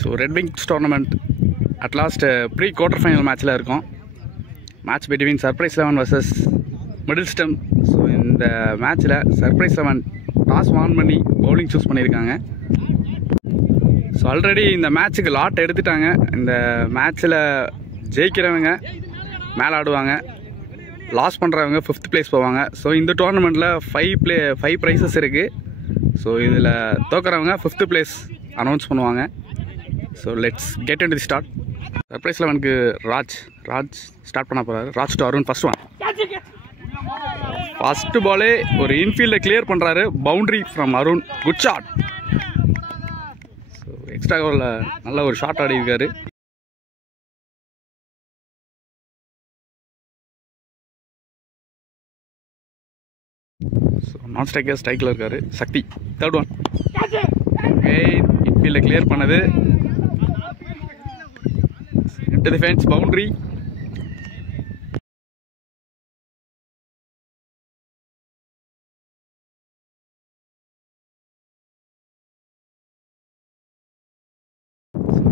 So red wings tournament at last pre quarter final மேட்ச்சில் இருக்கும். Match between surprise 11 versus middle stump. So இந்த மேட்ச்சில் சர்ப்ரைஸ் 11 toss won பண்ணி பவுலிங் சூஸ் பண்ணியிருக்காங்க. ஸோ ஆல்ரெடி இந்த மேட்ச்சுக்கு லாட் எடுத்துட்டாங்க. இந்த மேட்ச்சில் ஜெயிக்கிறவங்க மேலே ஆடுவாங்க, லாஸ் பண்ணுறவங்க 5th பிளேஸ் போவாங்க. ஸோ இந்த டோர்னமெண்ட்டில் 5 ப்ரைஸஸ் இருக்குது. ஸோ இதில் தோக்குறவங்க 5th பிளேஸ் அனௌன்ஸ் பண்ணுவாங்க. So let's get into the start. Surprise 11க்கு ராஜ் ஸ்டார்ட் பண்ண போகிறாரு. ராஜ் டு அருண். ஃபஸ்ட்டு பாலே ஒரு இன்ஃபீல்டை கிளியர் பண்ணுறாரு. Boundary from Arun. Good shot. So extra ஓவரில் நல்ல ஒரு ஷாட் ஆடி இருக்காரு. ஸோ நான் ஸ்ட்ரைக்கில் இருக்காரு சக்தி. தேர்ட் ஒன் இன்ஃபீல்டை கிளியர் பண்ணது. into the fence, boundary.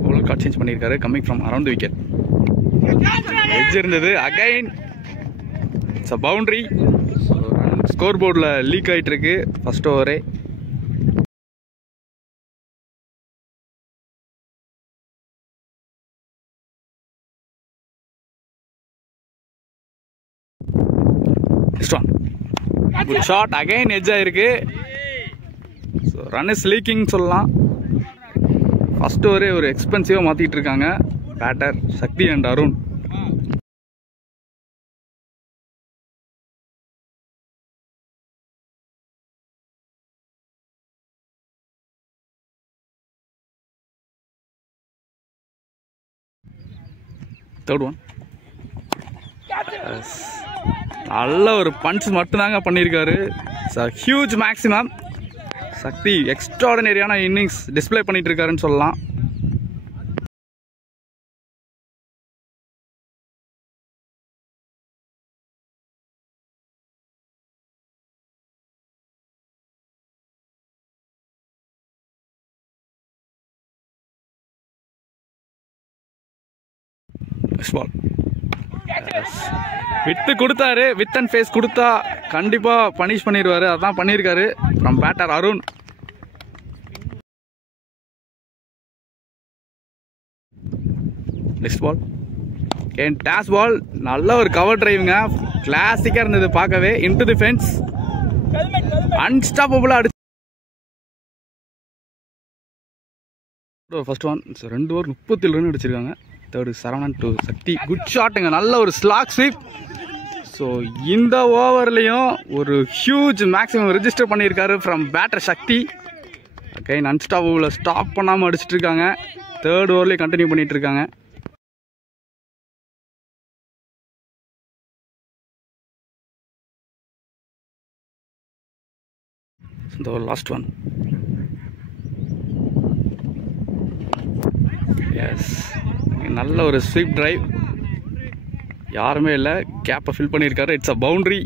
bowler card change பண்ணிருக்காரு. coming from around the wicket. edge இருந்தது. again it's a boundary. so score boardல லீக் ஆயிட்டு இருக்கு ஃபர்ஸ்ட் ஓவரே. Good shot. அகைன் எட்ஜ் ஆயிருக்கு. ஸோ ரன் இஸ் லீக்கிங் சொல்லலாம். First ஓவரே ஒரு எக்ஸ்பென்சிவாக மாற்றிட்டு இருக்காங்க batter Sakthi and Arun. Third one நல்ல ஒரு பஞ்ச் மட்டும்தாங்க பண்ணியிருக்காரு. Huge maximum. சக்தி எக்ஸ்ட்ராடனரியான இன்னிங்ஸ் டிஸ்பிளே பண்ணிட்டு இருக்காருன்னு சொல்லலாம். வித்து கொடுத்தாரு. வித் அண்ட் ஃபேஸ் கொடுத்தா கண்டிப்பா பனிஷ் பண்ணிடுவாரு. அதான் பண்ணியிருக்காரு from batter Arun. Next ball toss ball. நல்ல ஒரு கவர் டிரைவுங்க. கிளாசிக்கா இருந்தது பார்க்கவே. இன்டு தி ஃபென்ஸ் அன்ஸ்டாப்பபிளா அடிச்சு ஃபர்ஸ்ட் ஒன். 2 ஓவர் 37 ரன் அடிச்சிருக்காங்க. Third Saravanan to Sakthi. Good ஷாட்டுங்க. நல்ல ஒரு ஸ்லாக் ஸ்வீப். ஸோ இந்த ஓவர்லேயும் ஒரு ஹியூஜ் மேக்ஸிமம் ரெஜிஸ்டர் பண்ணியிருக்காரு from batter Sakthi. Again unstoppable stop பண்ணாமல் அடிச்சிட்டு இருக்காங்க. தேர்ட் ஓவர்லேயே கண்டினியூ பண்ணிட்டு இருக்காங்க. இந்த ஒரு லாஸ்ட் ஒன். எஸ் நல்ல ஒரு ஸ்வீப் டிரைவ். யாருமே இல்லை. கேப்பை ஃபில் பண்ணியிருக்காரு. It's a boundary.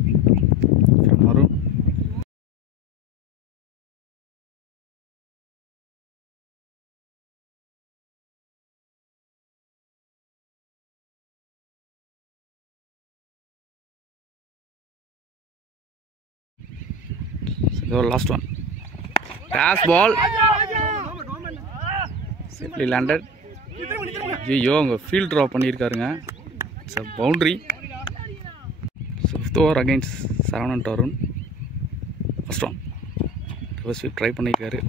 Last one toss ball safely landed. ஐயோ அங்கே ஃபீல்ட் ட்ரா பண்ணியிருக்காருங்க. It's a boundary. So 5th over against Saravanan to Arun. First one reverse sweep try பண்ணியிருக்காரு.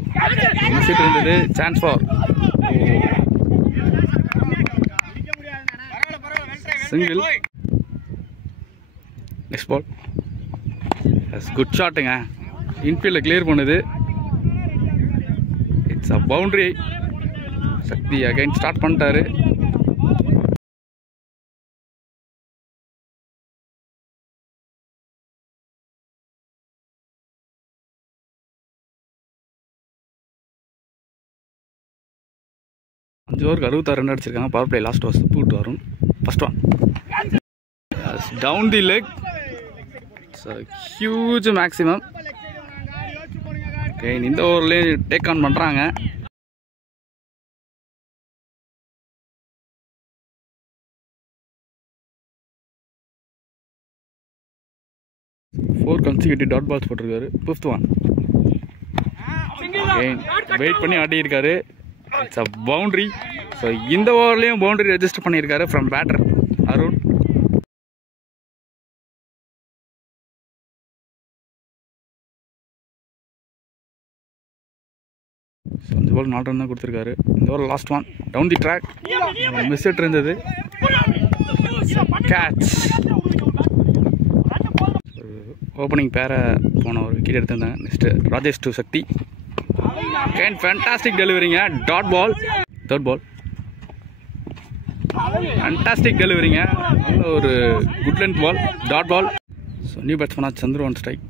சீட் இருந்தது. Chance for single. Next ball good ஷாட்டுங்க. இன்ஃபீல்டில் clear பண்ணுது. It's a boundary. Sakthi again start பண்ணிட்டாரு. அஞ்சு ஓவருக்கு 66 ரன் அடிச்சிருக்காங்க. Power play last over super வரும். First one down the leg. Huge maximum. இந்த ஓவர்லேயே டேக் ஆன் பண்ணுறாங்க. 4 consecutive டாட் பால்ஸ் போட்டிருக்காரு. 5th one. வெயிட் பண்ணி ஆடியிருக்காரு. It's a boundary. ஸோ இந்த ஓவர்லேயும் பவுண்டரி ரெஜிஸ்டர் பண்ணியிருக்காரு ஃப்ரம் பேட்டர் அருண். ஸோ இந்த பால் 4 ரன் தான் கொடுத்துருக்காரு. இந்த over last one down the track miss hit இருந்தது. கேட்ச். ஓப்பனிங் பேரை போன ஒரு விக்கெட் எடுத்திருந்தாங்க. Next Rajesh to Sakthi. Again fantastic டெலிவரிங்க. Dot ball. Third ball. Fantastic டெலிவரிங்க. நல்ல ஒரு good length ball. Dot ball. So new பேட்ஸ்மேனாக சந்துரு ஒன் ஸ்ட்ரைக்.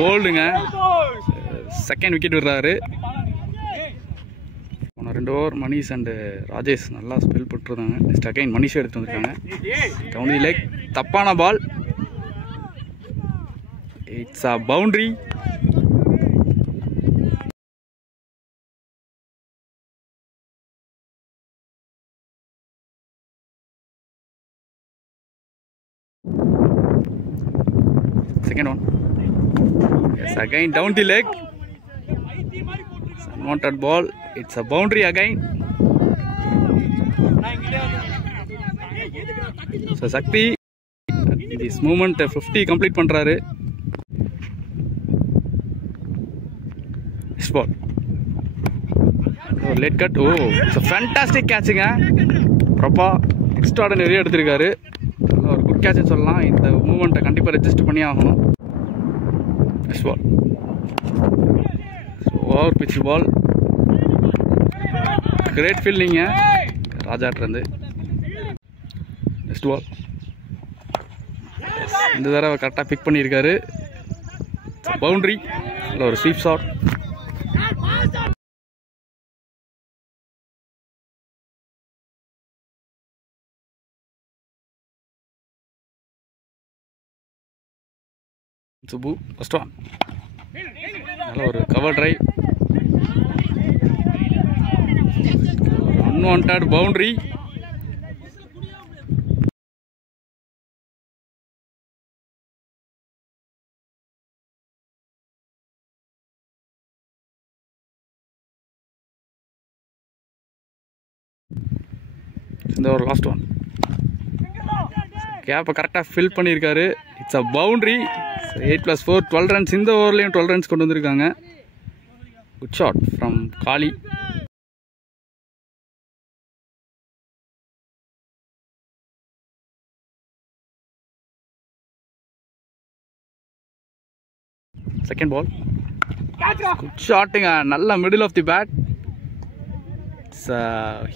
போல்டுங்க. செகண்ட் விக்கெட் விடுறாரு. போன 2 ஓவர் மணிஷ் அண்டு ராஜேஷ் நல்லா ஸ்பெல் போட்டுருந்தாங்க. நெக்ஸ்ட் அகைன் மணிஷ் எடுத்து வந்திருக்காங்க. Down the leg. தப்பான ball. It's a boundary. Second one. Yes, again down the leg. Unwanted ball. It's a boundary again. So Sakti this movement 50 complete பண்றாரு. Next ball. Late cut. Oh, it's a fantastic catching. Prabha extraordinary எடுத்திருக்காரு. ஒரு good catch சொல்லலாம். இந்த மூவ்மெண்ட்டை கண்டிப்பாக register பண்ணி ஆகணும். Next ball. Over pitch ball. Great ஃபீல்டிங்க ராஜாட்டிருந்து. Next ball. இந்த தடவை கரெக்டாக பிக் பண்ணியிருக்காரு. பவுண்டரி. இல்லை ஒரு sweep shot. Subbu first one. நல்ல ஒரு கவர் டிரைவ். Unwanted boundary. இந்த ஒரு லாஸ்ட் ஒன். கேப்பை கரெக்டாக ஃபில் பண்ணியிருக்காரு. It's a boundary. 8+4 12 ரன்ஸ். இந்த ஓவர்லேயும் 12 ரன்ஸ் கொண்டு வந்திருக்காங்க. Good shot from Kali. Second ball. Good ஷாட்டுங்க. நல்ல middle off the bat. It's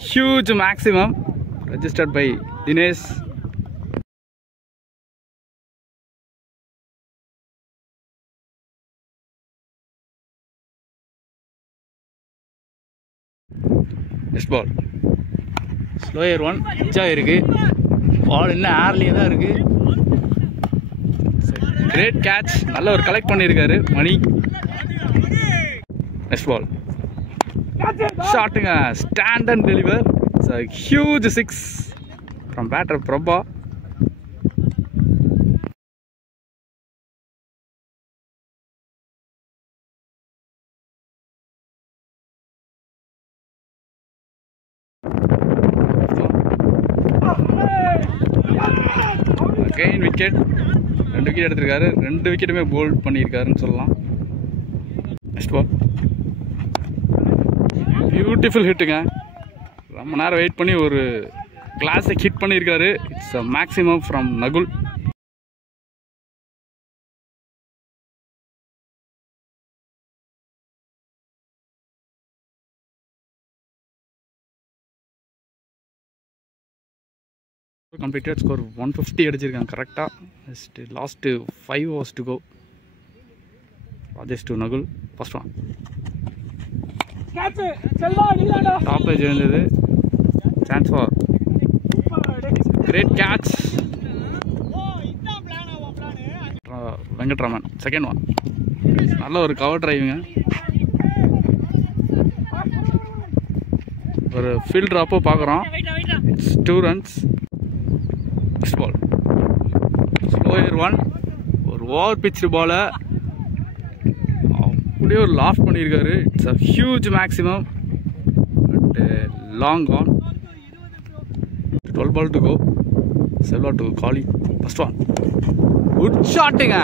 huge maximum registered by Dinesh. Next ball. Slower one. பிச்சாக இருக்குது. பால் இன்னும் ஏர்லேயே தான் இருக்குது. Great catch. நல்ல ஒரு கலெக்ட் பண்ணியிருக்காரு மணி. Next ball. ஷாட்டுங்க. Stand and deliver. It's a huge 6 from batter Prabha. Again wicket. 2 wicket எடுத்திருக்காரு. 2 விக்கெட்டுமே போல்ட் பண்ணியிருக்காருன்னு சொல்லலாம். Next ball. பியூட்டிஃபுல் ஹிட்டுங்க. ரொம்ப நேரம் வெயிட் பண்ணி ஒரு கிளாஸிக் ஹிட் பண்ணியிருக்காரு. It's a maximum from Nakul. completed score 150 அடிச்சிருக்காங்க கரெக்டா. நெக்ஸ்ட் லாஸ்ட் 5 overs to go. Rajesh to Nakul. First one top edge இருந்தது. Chance for great catch Venkatraman. Second one நல்ல ஒரு கவர் டிரைவிங்க. ஒரு ஃபீல்டர் அப்போ பார்க்குறோம். It's 2 runs. Next ball. Striker one. ஒரு ஓவர் பிச்சு பாலை அப்படியே ஒரு லாஃப்ட் பண்ணியிருக்காரு. It's a huge maximum but long on. 12 ball to go. Selva to Kali. First one. Good ஷாட்டுங்க.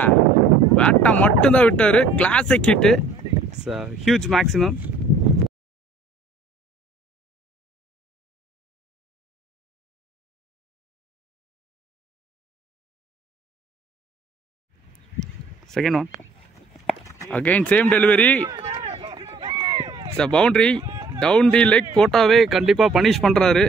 பேட்டா மட்டும்தான் விட்டார். Classic hit. It's a huge maximum. Second one. Again same delivery. It's a boundary. Down the leg போட்டாவே கண்டிப்பா punish பண்றாரு.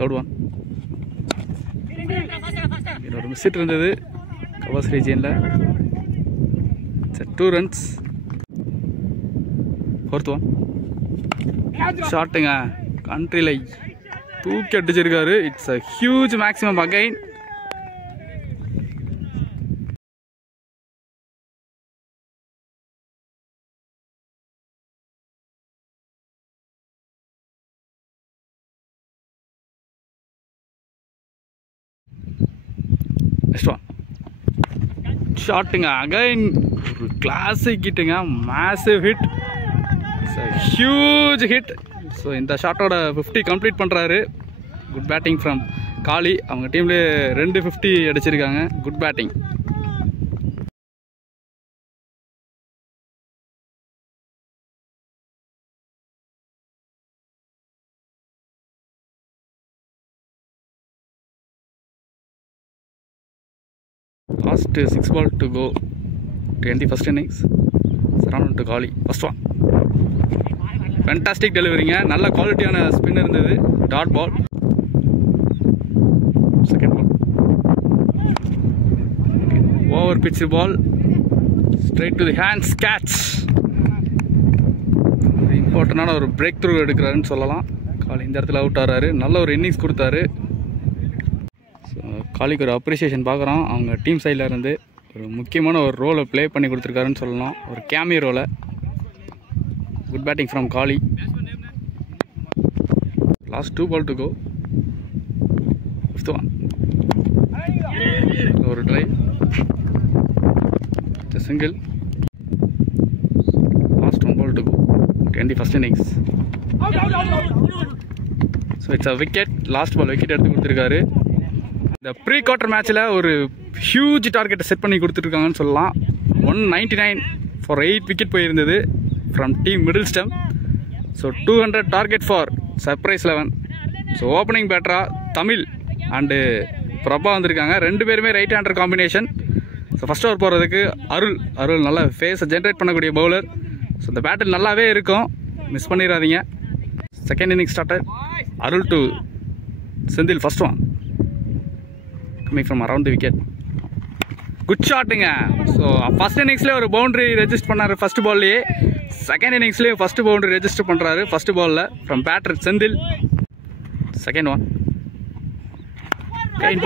Third one. ஒரு miss இருந்தது கவாஸ் ரீஜியன்ல. 2 runs. Fourth one. ஷாட்டுங்க. கண்ட்ரியில் தூக்கி அடிச்சிருக்காரு. It's a huge maximum again. Next one. ஷாட்டுங்க. அகைன் ஒரு கிளாசிக் ஹிட்டுங்க. Massive hit. It's a huge hit. So இந்த ஷாட்டோட 50 கம்ப்ளீட் பண்ணுறாரு. Good batting from Kali. அவங்க டீம்லேயே 2 50 அடிச்சிருக்காங்க. Good batting. Last 6 ball to go to end the first innings. Surrounded to Kali. First one. Fantastic delivery. நல்ல குவாலிட்டியான ஸ்பின் இருந்தது. Dot ball. Second ball. Over pitch ball. Straight to the hands. Catch. இம்பார்ட்டன்டான ஒரு break through எடுக்கிறாருன்னு சொல்லலாம். காலி இந்த இடத்துல out ஆகிறாரு. நல்ல ஒரு இன்னிங்ஸ் கொடுத்தாரு. காலிக்கு ஒரு அப்ரிசியேஷன் பார்க்குறோம். அவங்க டீம் சைடில் இருந்து ஒரு முக்கியமான ஒரு ரோலை ப்ளே பண்ணி கொடுத்துருக்காருன்னு சொல்லலாம். ஒரு கேமியோ ரோலை. Good batting from Kali. Last 2 ball to go. Fifth one. ஒரு drive. Single. Last 1 ball to go to end the first innings. So it's a wicket. Last ball wicket எடுத்து கொடுத்துருக்காரு. இந்த ப்ரீ குவார்டர் மேட்ச்சில் ஒரு ஹியூஜ் டார்கெட்டை set பண்ணி கொடுத்துருக்காங்கன்னு சொல்லலாம். 199 ஃபார் 8 விக்கெட் போயிருந்தது from team middle stump. So 200 target for surprise 11. So opening பேட்டராக தமிழ் அண்டு பிரபா வந்திருக்காங்க. 2 பேருமே right hander combination. So first over போகிறதுக்கு அருள் நல்லா ஃபேஸை ஜென்ரேட் பண்ணக்கூடிய பவுலர். ஸோ இந்த பேட்டில் நல்லாவே இருக்கும். மிஸ் பண்ணிடாதீங்க. Second inning starter. Arul to Senthil. First one. Coming from around the wicket. Good shotங்க. ஸோ ஃபர்ஸ்ட் இன்னிங்ஸ்லேயே ஒரு பவுண்டரி ரெஜிஸ்டர் பண்ணார் ஃபர்ஸ்ட் பால்லையே. செகண்ட் இன்னிங்ஸ்லேயே ஃபர்ஸ்ட் பவுண்டரி ரெஜிஸ்டர் பண்ணுறாரு ஃபர்ஸ்ட் பாலில் from batter Senthil. Second one.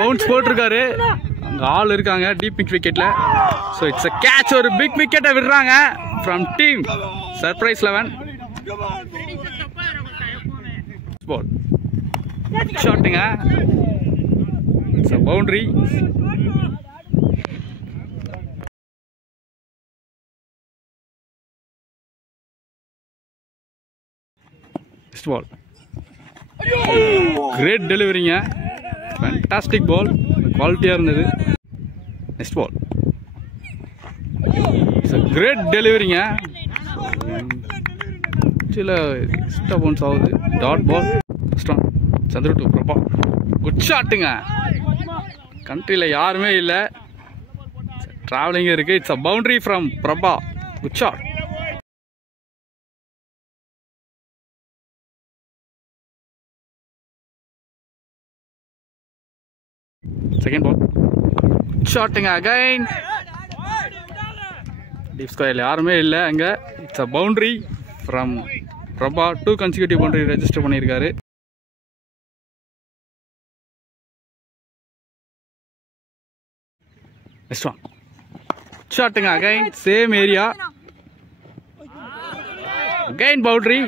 Bounce போட்டிருக்காரு. அங்கே ஆள் இருக்காங்க டீப் பிக் விக்கெட்டில். So it's a catch. ஒரு பிக் விக்கெட்டை விடுறாங்க ஃப்ரம் டீம் சர்ப்ரைஸ் 11. பால் ஷாட்டுங்க. It's a boundary. Next ball. Great delivery. Fantastic ball. Quality இருந்தது. Next ball. It's a great delivery. சில எக்ஸ்ட்ரா பவுன்ஸ் ஆகுது. Dot ball. First one. Chandra to Prabha. Good ஷாட்டுங்க. கண்ட்ரியில் யாருமே இல்லை. ட்ராவலிங் இருக்குது. It's a boundary from Prabha. Good shot. Second ball. Good ஷாட்டுங்க. Again deep ஸ்கொயரில் யாருமே இல்லை அங்கே. It's a boundary from Prabha. 2 consecutive boundary register பண்ணியிருக்காரு. Next one. ஷாட்டுங்க. Again same area. Again boundary.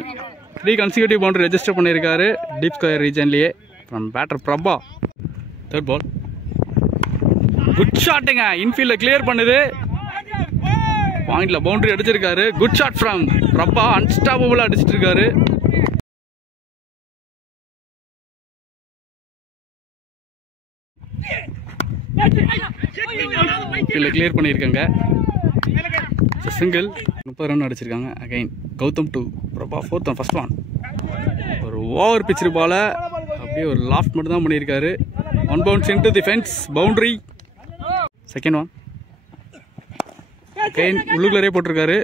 3 consecutive boundary register பண்ணியிருக்காரு டீப் ஸ்கொயர் ரீஜன்லேயே from batter Prabha. Third ball. Good ஷாட்டுங்க. இன்ஃபீல்ட கிளியர் பண்ணுது. பாயிண்ட்ல பவுண்டரி அடிச்சிருக்காரு. Good shot from Prabha. அன்ஸ்டாப்பபிளா அடிச்சிட்டு இருக்காரு. கிளியர் பண்ணியிருக்காங்க. சிங்கிள். 30 ரன் அடிச்சிருக்காங்க. Again Gautam to Prabha. 4th one. First one. ஒரு ஓவர் பிச்சு பால அப்படியே ஒரு லாஃப்ட் மட்டும் தான் பண்ணியிருக்காரு. 1 bounce into the fence. Boundary. Second one. Again உள்ளுக்குள்ளே போட்டிருக்காரு.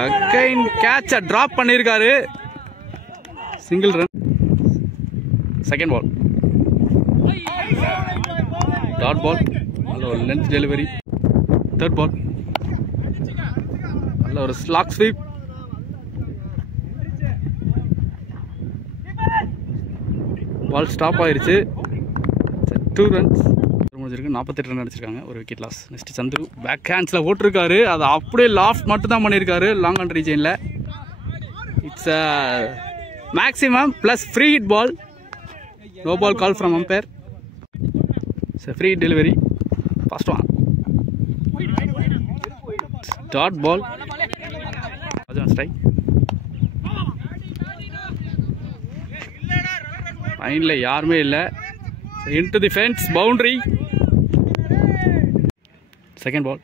அகைன் கேட்ச டிராப் பண்ணியிருக்காரு. Single run. Second ball. Dot ball. நல்ல ஒரு லென்த் டெலிவரி. தேர்ட் பால். நல்ல ஒரு ஸ்லாக் ஸ்வீப். பால் ஸ்டாப் ஆயிருச்சு. 2 ரன்ஸ் முடிஞ்சிருக்கு. 48 ரன் அடிச்சிருக்காங்க. ஒரு wicket loss. Next Chandru back ஹேண்ட்ஸில் போட்டிருக்காரு. அதை அப்படியே லாஃப்ட் மட்டும் தான் பண்ணியிருக்காரு லாங் அண்ட் ரீஜனில். It's maximum plus free hit ball. No ball call from umpire. Free delivery. First one. Dot ball. Strike. லைனில் யாருமே இல்லை. Into the fence. Boundary. Second ball.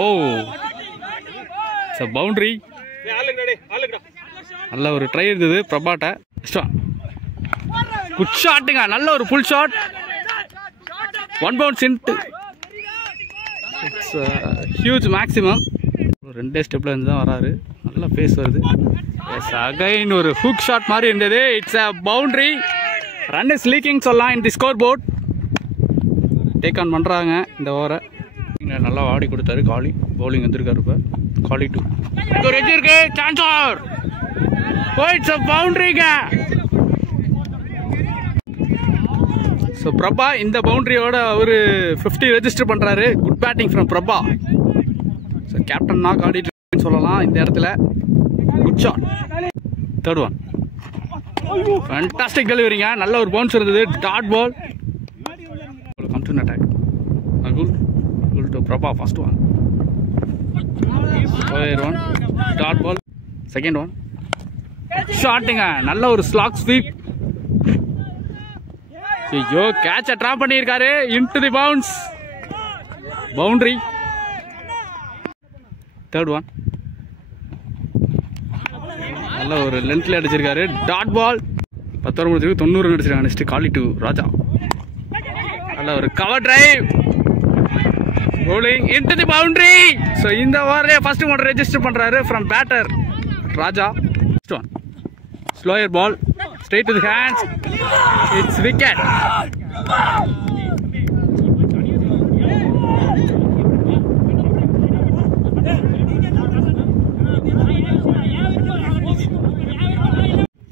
Oh boundary. நல்ல ஒரு ட்ரை இருந்தது பிரபாட்ட. குட் ஷாட்டுங்க. நல்ல ஒரு full shot. 1 bounce into. It's huge maximum. 2 ஸ்டெப்ல இருந்து தான் வராரு. நல்ல பேஸ் வருது. எஸ் அகைன் ஒரு ஹூக் ஷாட் மாதிரி இருந்தது. It's a boundary. Run is leaking சொல்லலாம் in the score board. Take on பண்ணுறாங்க இந்த ஓவரை. நல்லா ஆடி கொடுத்தாரு காலி. பவுலிங் வந்துருக்காரு. இப்போ காலி 2. ஒரு எஜ் இருக்கு. Chance over. Oh it's a பவுண்டரிங்க. ஸோ பிரபா இந்த பவுண்டரியோட ஒரு 50 ரெஜிஸ்டர் பண்ணுறாரு. Good batting from Prabha. So captain knock ஆடிட்டு சொல்லலாம் இந்த இடத்துல. Good shot. Third one. Fantastic டெலிவரிங்க. நல்ல ஒரு பவுன்ஸ் இருந்தது. Dot ball. Come to attack. குல் to Prabha. First one. Square one. Dot ball. Second one. ஷாட்டுங்க. நல்ல ஒரு ஸ்லாக் ஸ்வீப். ஐயோ கேட்ச ட்ராப் பண்ணியிருக்காரு. Into the bounce. Boundary. Third one. நல்ல ஒரு லென்த்ல அடிச்சிருக்காரு. Dot ball. 10 ஓவர் முடிஞ்சிருக்கு. 90 ரன் அடிச்சிருக்காங்க. நெக்ஸ்ட் காலி டு ராஜா. நல்ல ஒரு cover drive. bowling into the boundary. So இந்த ஓவர்ல ஃபர்ஸ்ட் ஒன் ரெஜிஸ்டர் பண்றாரு from batter Raja. Next one. Slower ball straight to the hands. It's wicket.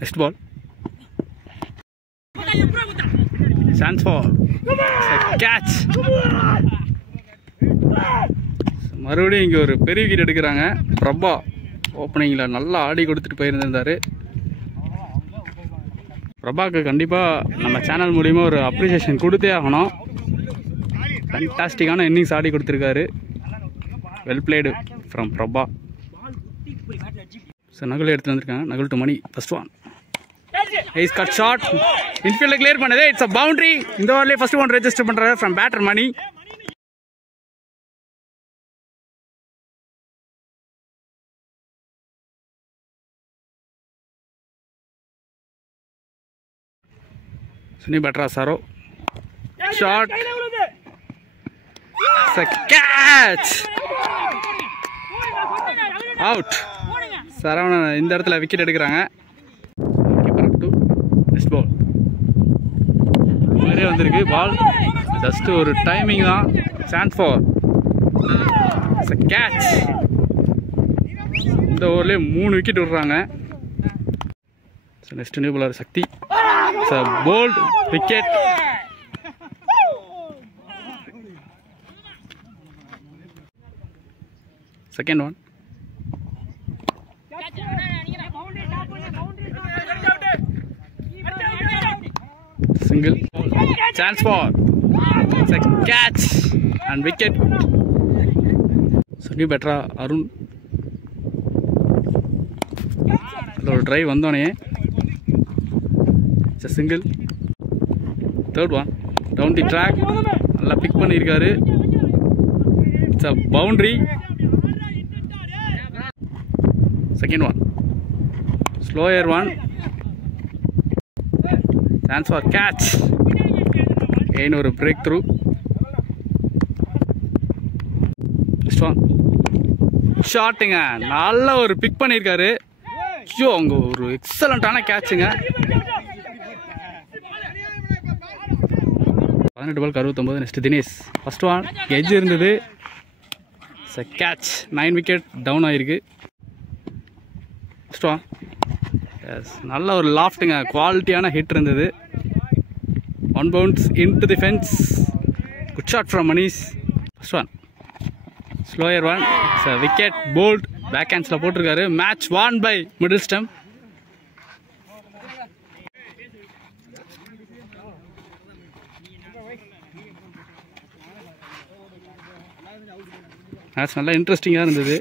Next ball. Chance for catch. மறுபடியும் இங்கே ஒரு பெரிய விக்கெட் எடுக்கிறாங்க. பிரபா ஓப்பனிங்கில் நல்லா ஆடி கொடுத்துட்டு போயிருந்தார். பிரபாவுக்கு கண்டிப்பாக நம்ம சேனல் மூலிமா ஒரு அப்ரிசியேஷன் கொடுத்தே ஆகணும். ஃபேண்டாஸ்டிக்கான இன்னிங்ஸ் ஆடி கொடுத்துருக்காரு. Well played from Prabha. So Nakul எடுத்து வந்திருக்காங்க. Nakul to Mani. First one. He's cut shot. Infield clear பண்ணது. It's a boundary. இந்த ஓவர்லேயே ஃபர்ஸ்ட் ஒன் ரெஜிஸ்டர் பண்ணுறாரு ஃப்ரம் பேட்டர் மணி. சுனி பட்ரா சாரோ. ஷாட். கேட்ச். அவுட். சரவணன் இந்த இடத்துல விக்கெட் எடுக்கிறாங்க. நெக்ஸ்ட் பால் நிறைய வந்திருக்கு. பால் ஜஸ்ட் ஒரு டைமிங் தான். Chance for catch. இந்த ஓவர்லேயே 3 விக்கெட் விடுறாங்க. Next new bowler Sakthi. Bowled wicket. Second one. Single. Chance for. It's a catch and wicket. So new better Arun. Hello, drive on the It's a single. Third one. Down the track. Pick பண்ணிருக்காரு. It's a boundary. Second one. Slower one. Chance for catch. Again ஒரு breakthrough. Next one. Shotங்க. நல்ல ஒரு big பண்ணிருக்காரு. ஐயோ அங்க ஒரு எக்ஸலண்டான கேட்ச்ங்க. 18 ball 69. Next Dinesh. First one edge இருந்தது. It's a catch. 9 wicket down ஆயிருக்கு. Next one. எஸ் நல்ல ஒரு லாஃப்ட்டுங்க. குவாலிட்டியான ஹிட் இருந்தது. One bounce into the fence. Good shot from Manish. First one. Slower one. It's a wicket bowled. Back ஹேண்ட்ஸில் போட்டிருக்காரு. Match won by middle stump. Match நல்லா இன்ட்ரெஸ்டிங்காக இருந்தது.